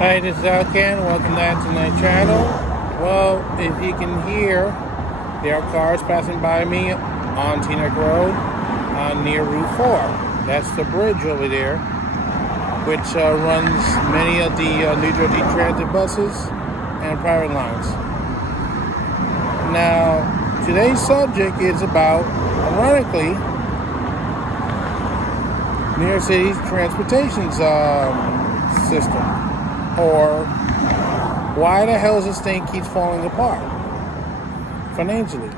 Hi, this is Alcan. Welcome back to my channel. Well, if you can hear, there are cars passing by me on Teaneck Road near Route 4. That's the bridge over there, which runs many of the New Jersey Transit buses and private lines. Now, today's subject is about, ironically, New York City's transportation system. Or why the hell this thing keeps falling apart financially?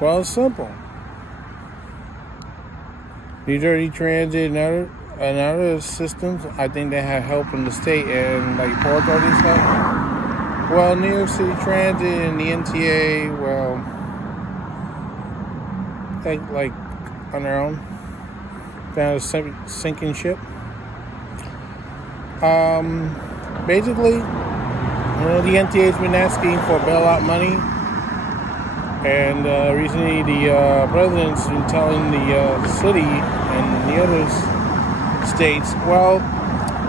Well, it's simple. New Jersey Transit and other systems, I think they have help from the state and like Port Authority and stuff. Well, New York City Transit and the MTA, well, like on their own, down a sinking ship. Basically, the NTA's been asking for bailout money, and recently the president's been telling the city and the other states, well,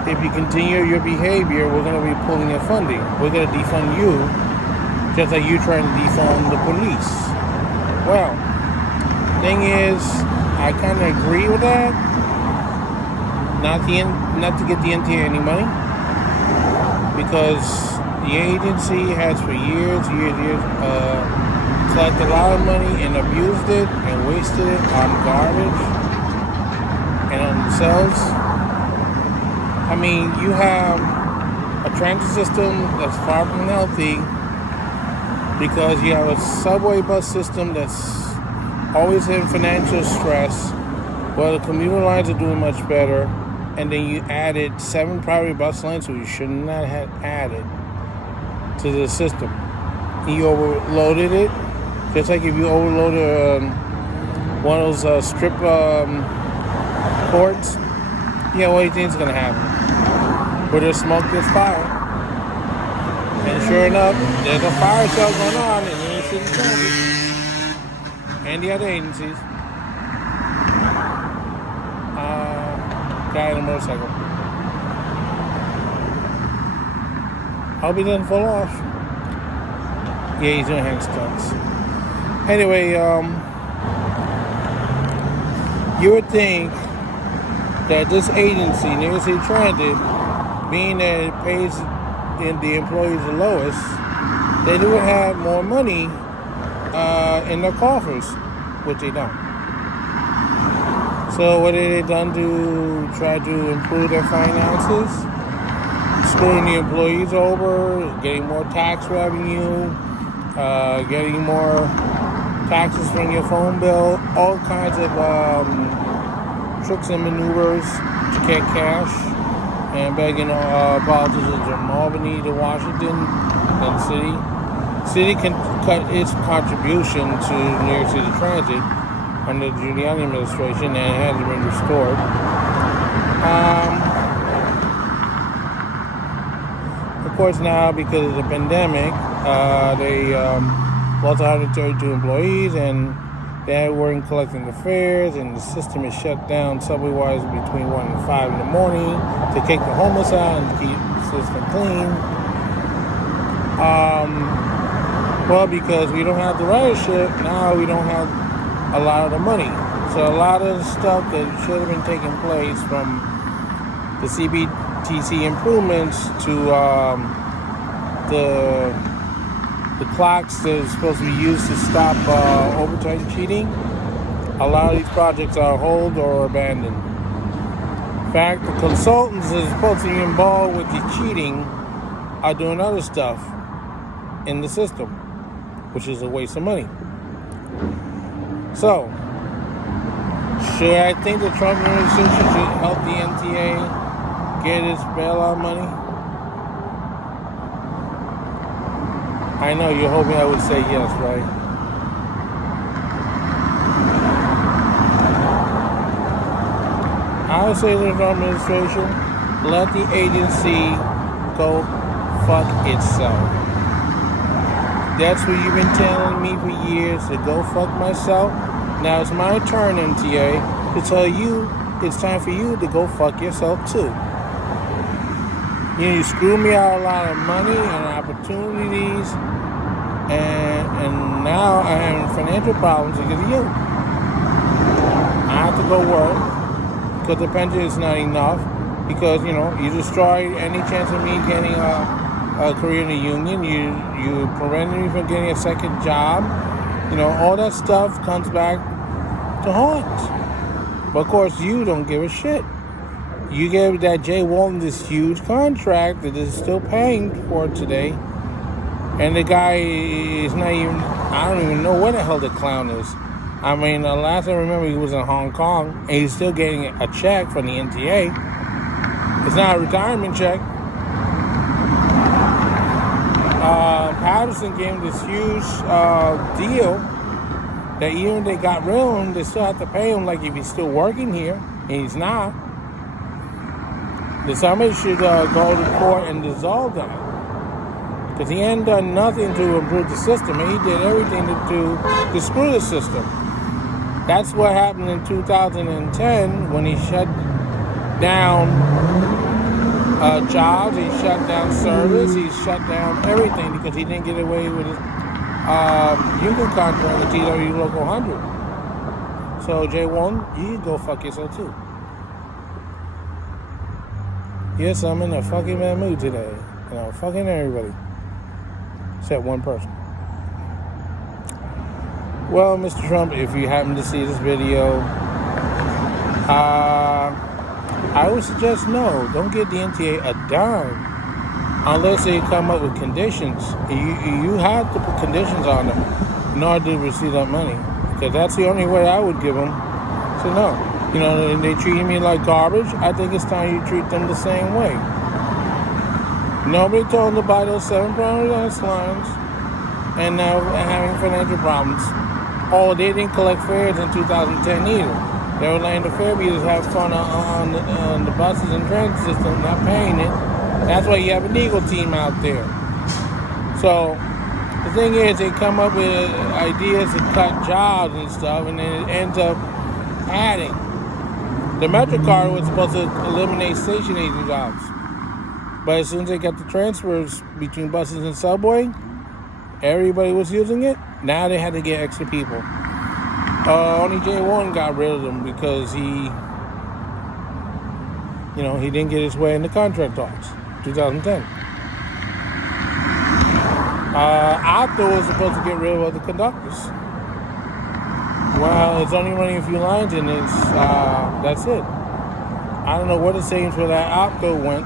if you continue your behavior, we're going to be pulling your funding. We're going to defund you, just like you trying to defund the police. Well, thing is, I kind of agree with that. Not to get the NTA any money, because the agency has for years collected a lot of money and abused it and wasted it on garbage and on themselves. I mean, you have a transit system that's far from healthy because you have a subway bus system that's always in financial stress. Well, the commuter lines are doing much better. And then you added 7 private bus lines, so you should not have added to the system. You overloaded it, just like if you overloaded one of those strip ports. Yeah, what do you think is going to happen? Where there's smoke, there's fire. And sure enough, there's a fire sale going on in New York City Transit and the other agencies. Guy on a motorcycle. I hope he doesn't fall off. Yeah, he's doing handstands. Anyway, you would think that this agency, New York City Transit, being that it pays the employees the lowest, they would have more money in their coffers, which they don't. So what have they done to try to improve their finances? Screwing the employees over, getting more tax revenue, getting more taxes from your phone bill, all kinds of tricks and maneuvers to get cash, and begging politicians from Albany to Washington and city. City can cut its contribution to New York City Transit under the Giuliani administration, and it hasn't been restored. Of course, now because of the pandemic, they lost 132 employees, and they weren't collecting the fares, and the system is shut down subway-wise between 1 and 5 in the morning to kick the homeless out and keep the system clean. Well, because we don't have the ridership, now we don't have a lot of the money. So a lot of the stuff that should have been taking place, from the CBTC improvements to the clocks that are supposed to be used to stop overtime cheating, a lot of these projects are on hold or abandoned. In fact, the consultants that are supposed to be involved with the cheating are doing other stuff in the system, which is a waste of money. So, Should I think the Trump administration should help the MTA get its bailout money? I know you're hoping I would say yes, right? I would say the Trump administration, let the agency go fuck itself. That's what you've been telling me for years, to go fuck myself. Now it's my turn, MTA, to tell you it's time for you to go fuck yourself too. You screw me out a lot of money and opportunities, and now I have financial problems because of you. I have to go work because the pension is not enough, because you destroyed any chance of me getting a career in the union. You prevented me from getting a second job. All that stuff comes back to haunt. But of course, you don't give a shit. You gave that Jay Walton this huge contract that is still paying for today. And the guy is not even, I don't even know where the hell the clown is. I mean, last I remember he was in Hong Kong, and he's still getting a check from the NTA. It's not a retirement check. Patterson gave him this huge deal that even if they got rid of him, they still have to pay him like if he's still working here, and he's not. Then somebody should go to court and dissolve that, because he hadn't done nothing to improve the system, and he did everything to screw the system. That's what happened in 2010 when he shut down jobs, he shut down service, he shut down everything because he didn't get away with his union contract with TW Local 100. So Jay Walton, you can go fuck yourself too. Yes, I'm in a fucking bad mood today, and I'm fucking everybody except one person. Well, Mr. Trump, if you happen to see this video, I would suggest no. Don't give the NTA a dime unless they come up with conditions. You have to put conditions on them in order to receive that money, because that's the only way I would give them. So no, they treat me like garbage. I think it's time you treat them the same way. Nobody told them to buy those 7 pound lines, and now having financial problems. Oh, they didn't collect fares in 2010 either. They were letting the fare beaters have fun on the buses and transit system, not paying it. That's why you have an Eagle team out there. So the thing is, they come up with ideas to cut jobs and stuff, and then it ends up adding. The MetroCard was supposed to eliminate station agent jobs, but as soon as they got the transfers between buses and subway, everybody was using it. Now they had to get extra people. Only Jay Walton got rid of them because he didn't get his way in the contract talks, 2010. Opto was supposed to get rid of the conductors. Well, it's only running a few lines, and that's it. I don't know where the savings for that Opto went.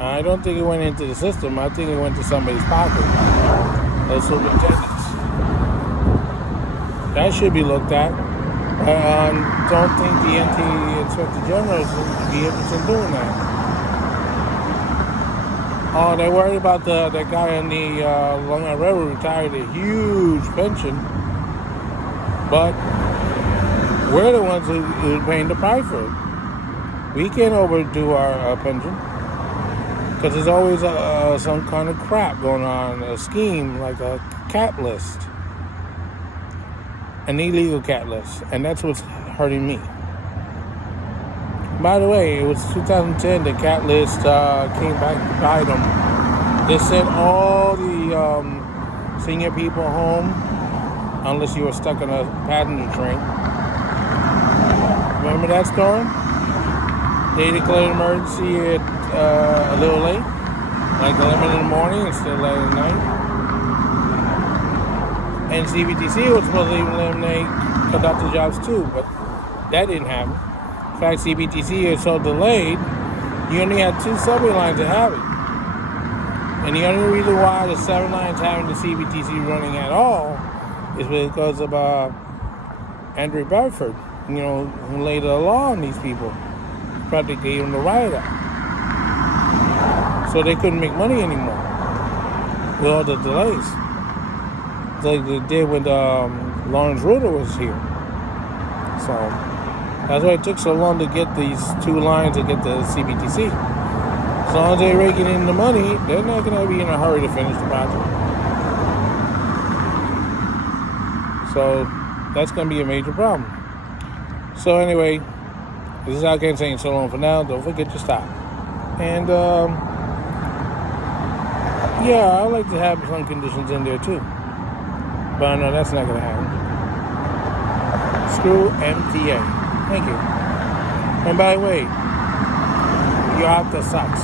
I don't think it went into the system. I think it went to somebody's pocket. Those superintendents. That should be looked at. I don't think the NT Inspector General would be interested in doing that. Oh, they're worried about that guy on the Long Island Railroad retired a huge pension. But we're the ones who are paying the price for it. We can't overdo our pension, because there's always some kind of crap going on, a scheme like a cat list. An illegal cat list, and that's what's hurting me. By the way, it was 2010, the cat list came back to bite them. They sent all the senior people home unless you were stuck on a passenger train. Remember that story? They declared emergency at a little late, like 11 in the morning instead of 11 at night. And CBTC was supposed to eliminate conductor jobs too, but that didn't happen. In fact, CBTC is so delayed, you only had 2 subway lines to have it. And the only reason why the 7 lines having the CBTC running at all is because of Andrew Bedford. who laid the law on these people. Probably gave them the riot act. So they couldn't make money anymore with all the delays. Like they did when Lawrence Rutter was here. So that's why it took so long to get these 2 lines to get the CBTC. As long as they're raking in the money, they're not going to be in a hurry to finish the project. So that's going to be a major problem. So anyway, this is Al Ken saying so long for now. Don't forget to stop. And yeah, I like to have some conditions in there too. But I know that's not going to happen. Screw MTA. Thank you. And by the way, your opta sucks.